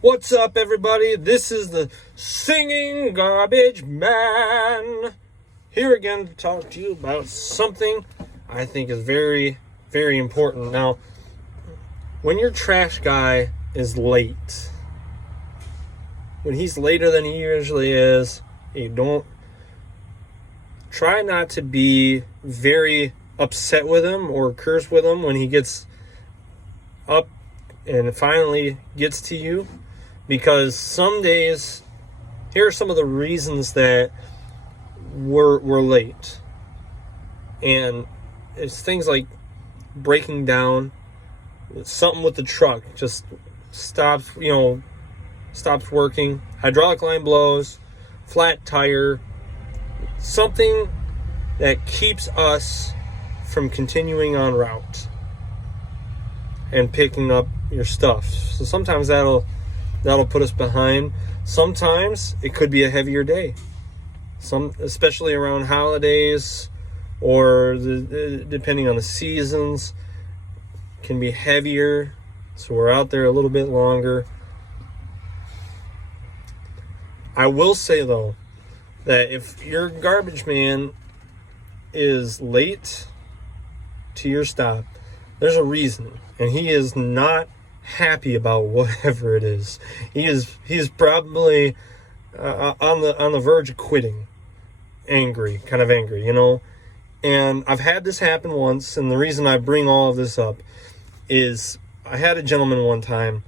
What's up, everybody? This is the Singing Garbage Man. Here again to talk to you about something I think is very, very important. Now, when your trash guy is late, when he's later than he usually is, you don't try not to be very upset with him or curse with him when he gets up and finally gets to you. Because some days, here are some of the reasons that we're late. And it's things like breaking down, something with the truck just stops working, hydraulic line blows, flat tire, something that keeps us from continuing on route and picking up your stuff. So sometimes that'll put us behind. Sometimes it could be a heavier day. Especially around holidays or depending on the seasons, can be heavier. So we're out there a little bit longer. I will say though that if your garbage man is late to your stop, there's a reason, and he is not happy about whatever it is. He is probably on the verge of quitting, kind of angry, And I've had this happen once, and the reason I bring all of this up is I had a gentleman one time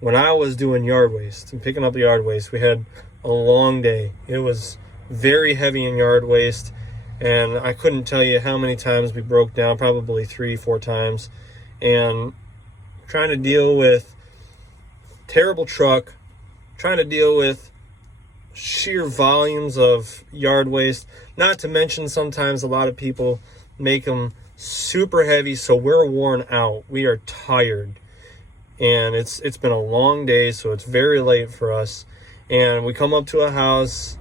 when I was doing yard waste and picking up the yard waste. We had a long day. It was very heavy in yard waste, and I couldn't tell you how many times we broke down, probably 3-4 times, and trying to deal with terrible truck, trying to deal with sheer volumes of yard waste, not to mention sometimes a lot of people make them super heavy, so we're worn out. We are tired, and it's been a long day, so it's very late for us. And we come up to a house,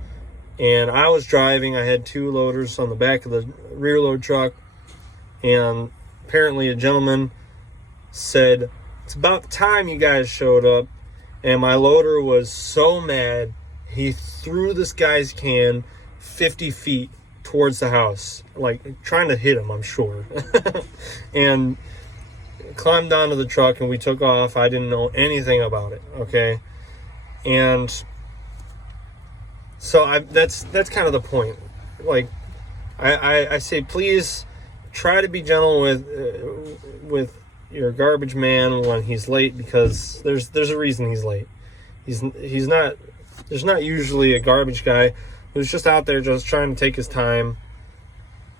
and I was driving. I had 2 loaders on the back of the rear load truck, and apparently a gentleman said, "It's about time you guys showed up." And my loader was so mad, he threw this guy's can 50 feet towards the house, like trying to hit him, I'm sure. And climbed onto the truck, and we took off. I didn't know anything about it, okay? And so that's kind of the point. Like, I say, please try to be gentle with your garbage man when he's late, because there's a reason he's late. There's not usually a garbage guy who's just out there just trying to take his time,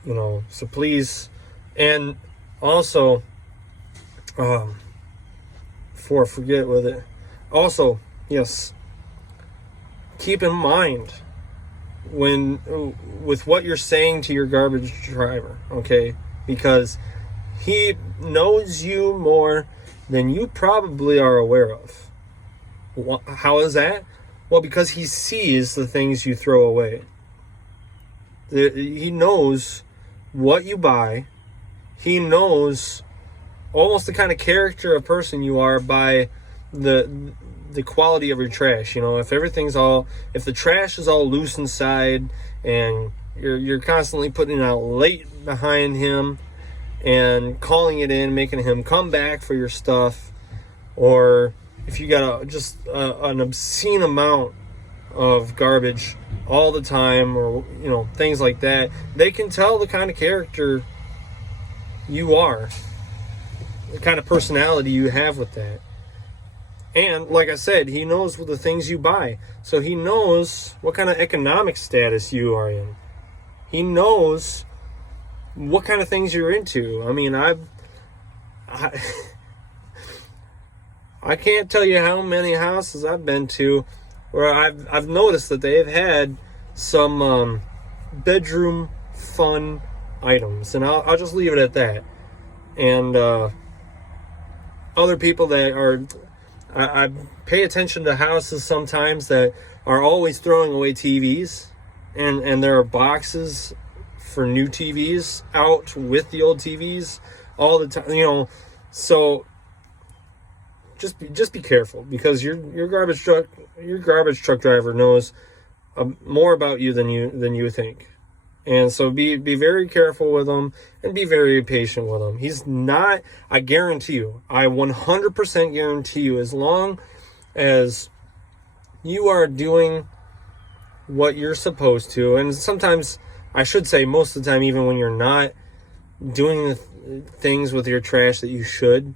so please. And also, before I forget with it, also, yes, keep in mind with what you're saying to your garbage driver, okay? Because he knows you more than you probably are aware of. How is that? Well, because he sees the things you throw away. He knows what you buy. He knows almost the kind of character of person you are by the quality of your trash. If if the trash is all loose inside, and you're constantly putting it out late behind him and calling it in, making him come back for your stuff, or if you got an obscene amount of garbage all the time, or things like that, they can tell the kind of character you are, the kind of personality you have with that. And like I said, he knows what the things you buy, so he knows what kind of economic status you are in. He knows what kind of things you're into. I mean, I can't tell you how many houses I've been to where I've noticed that they've had some bedroom fun items, and I'll just leave it at that. And other people that are, I pay attention to houses sometimes that are always throwing away TVs, and there are boxes for new TVs out with the old TVs all the time, So just be careful, because your garbage truck driver knows more about you than you think. And so be very careful with him and be very patient with him. He's not, I guarantee you, I 100% guarantee you, as long as you are doing what you're supposed to, and sometimes, I should say most of the time, even when you're not doing the things with your trash that you should,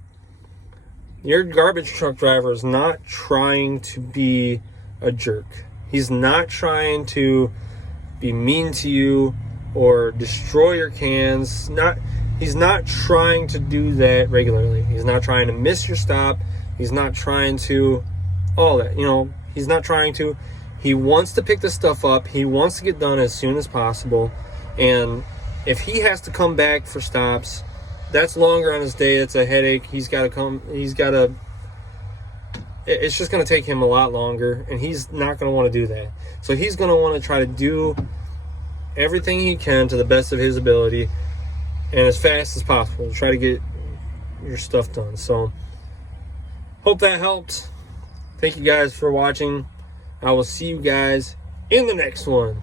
your garbage truck driver is not trying to be a jerk. He's not trying to be mean to you or destroy your cans. He's not trying to do that regularly. He's not trying to miss your stop. He's not trying to all that. He's not trying to. He wants to pick this stuff up. He wants to get done as soon as possible. And if he has to come back for stops, that's longer on his day. It's a headache. It's just going to take him a lot longer, and he's not going to want to do that. So he's going to want to try to do everything he can to the best of his ability and as fast as possible to try to get your stuff done. So hope that helped. Thank you guys for watching. I will see you guys in the next one.